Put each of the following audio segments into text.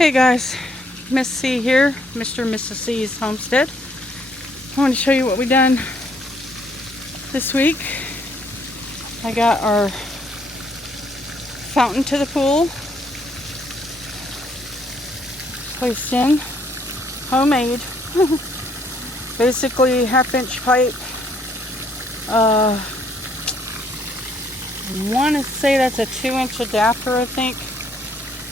Hey guys, Miss C here, Mr. and Mrs. C's homestead. I want to show you what we done this week. I got our fountain to the pool placed in, homemade. Basically half-inch pipe. I want to say that's a 2-inch adapter, I think,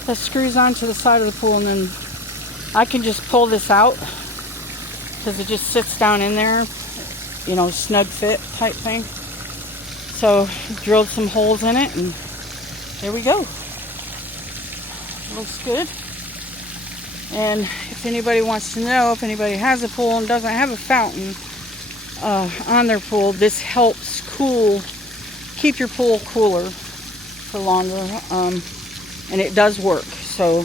that screws onto the side of the pool, and then I can just pull this out because it just sits down in there, you know, snug fit type thing. So drilled some holes in it, and there we go. Looks good. And if anybody wants to know, if anybody has a pool and doesn't have a fountain on their pool, this helps keep your pool cooler for longer. And it does work. So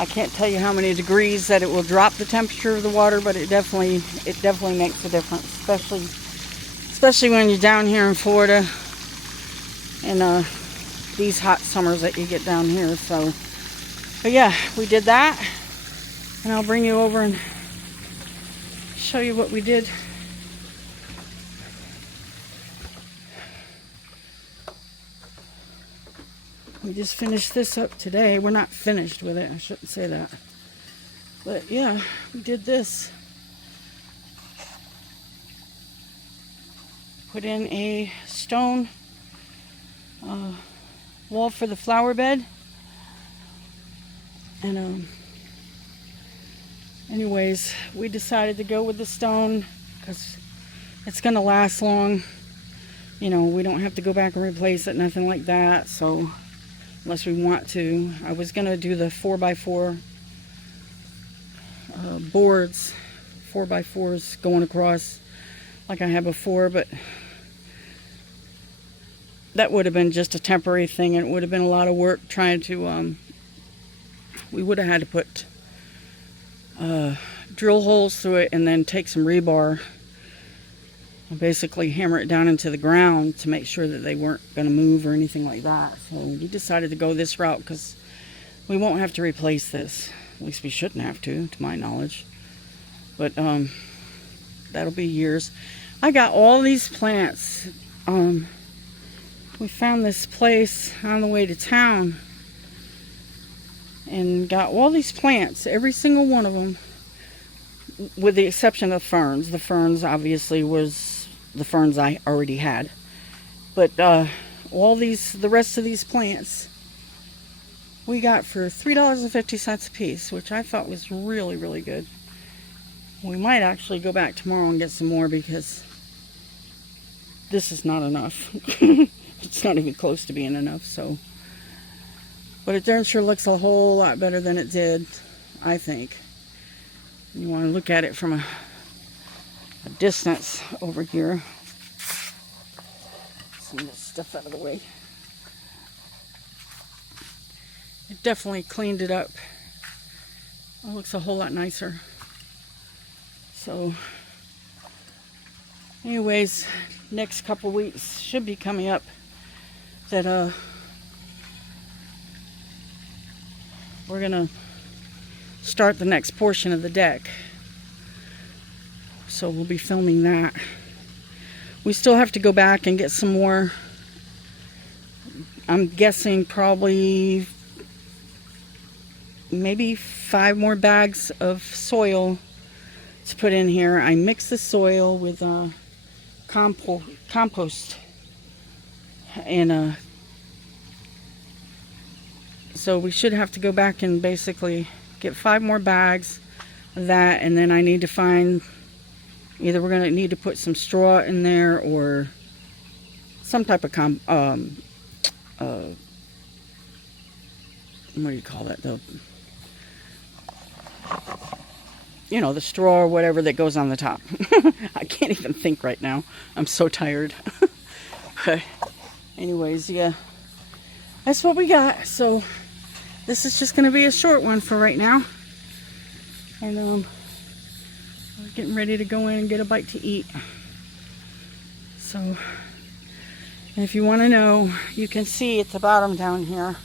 I can't tell you how many degrees that it will drop the temperature of the water, but it definitely makes a difference, especially when you're down here in Florida and these hot summers that you get down here. So, but yeah, we did that, and I'll bring you over and show you what we did. We just finished this up today. We're not finished with it. I shouldn't say that. But yeah, we did this. Put in a stone wall for the flower bed. And anyways, we decided to go with the stone because it's going to last long. You know, we don't have to go back and replace it, nothing like that. So unless we want to. I was going to do the 4x4 boards, 4x4s going across like I had before, but that would have been just a temporary thing, and it would have been a lot of work trying to, we would have had to put drill holes through it and then take some rebar and basically hammer it down into the ground to make sure that they weren't going to move or anything like that. So we decided to go this route because we won't have to replace this. At least we shouldn't have to my knowledge. But that'll be years. I got all these plants. We found this place on the way to town and got all these plants, every single one of them, with the exception of ferns. The ferns obviously was the ferns I already had, but the rest of these plants we got for $3.50 a piece, which I thought was really, really good. We might actually go back tomorrow and get some more because this is not enough. It's not even close to being enough. So, but it darn sure looks a whole lot better than it did, I think. You want to look at it from a distance over here. Some of this stuff out of the way. It definitely cleaned it up. It looks a whole lot nicer. So anyways, next couple weeks should be coming up that we're gonna start the next portion of the deck. So we'll be filming that. We still have to go back and get some more. I'm guessing probably maybe 5 more bags of soil to put in here. I mix the soil with compost, and so we should have to go back and basically get 5 more bags of that, and then I need to find, either we're going to need to put some straw in there or some type of what do you call that, though? You know, the straw or whatever that goes on the top. I can't even think right now. I'm so tired. But anyways, yeah, that's what we got. So this is just going to be a short one for right now. And we're getting ready to go in and get a bite to eat. So, and if you want to know, you can see at the bottom down here,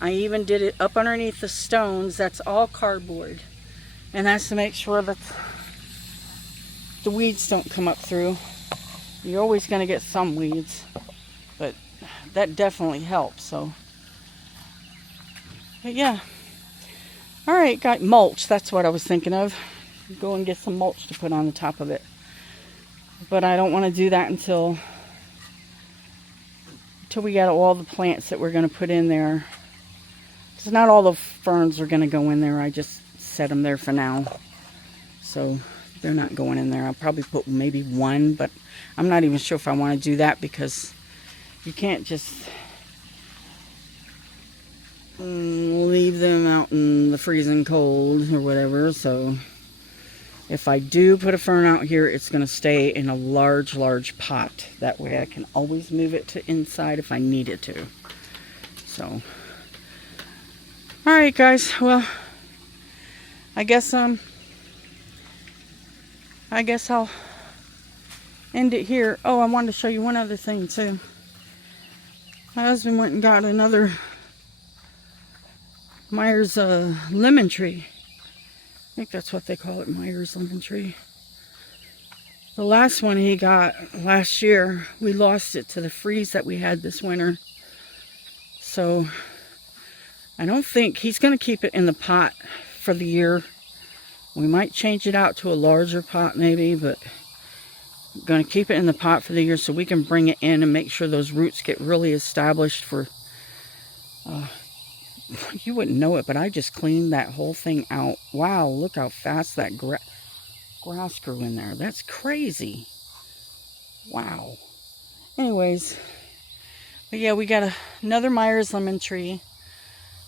I even did it up underneath the stones. That's all cardboard. And that's to make sure that the weeds don't come up through. You're always going to get some weeds, but that definitely helps. So, but yeah. All right, got mulch. That's what I was thinking of. Go and get some mulch to put on the top of it. But I don't want to do that until we got all the plants that we're going to put in there. Because not all the ferns are going to go in there. I just set them there for now. So they're not going in there. I'll probably put maybe one, but I'm not even sure if I want to do that because you can't just leave them out in the freezing cold or whatever. So if I do put a fern out here, it's going to stay in a large pot. That way I can always move it to inside if I needed to. So, alright guys, well, I guess I'll end it here. Oh, I wanted to show you one other thing too. My husband went and got another Myers lemon tree. I think that's what they call it, Myers lemon tree. The last one he got last year, we lost it to the freeze that we had this winter. So I don't think he's going to keep it in the pot for the year. We might change it out to a larger pot maybe, but I'm going to keep it in the pot for the year so we can bring it in and make sure those roots get really established for you wouldn't know it, but I just cleaned that whole thing out. Wow, look how fast that grass grew in there. That's crazy. Wow. Anyways, but yeah, we got another Myers lemon tree.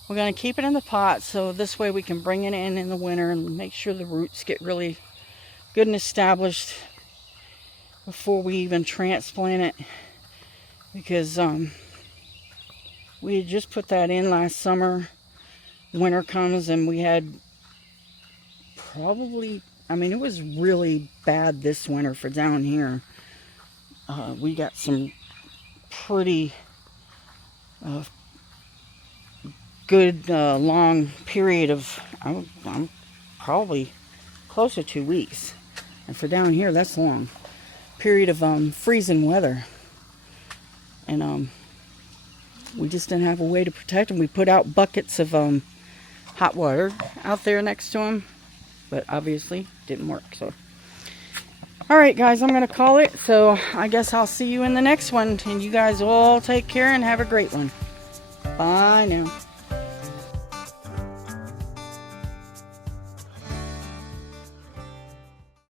We're going to keep it in the pot so this way we can bring it in the winter and make sure the roots get really good and established before we even transplant it. Because we had just put that in last summer. Winter comes and we had probably, I mean, it was really bad this winter for down here. We got some pretty good long period of, I'm probably close to 2 weeks. And for down here, that's long. Period of freezing weather. And we just didn't have a way to protect them. We put out buckets of hot water out there next to them, but obviously didn't work. So, all right, guys, I'm gonna call it. So I guess I'll see you in the next one, and you guys all take care and have a great one. Bye now.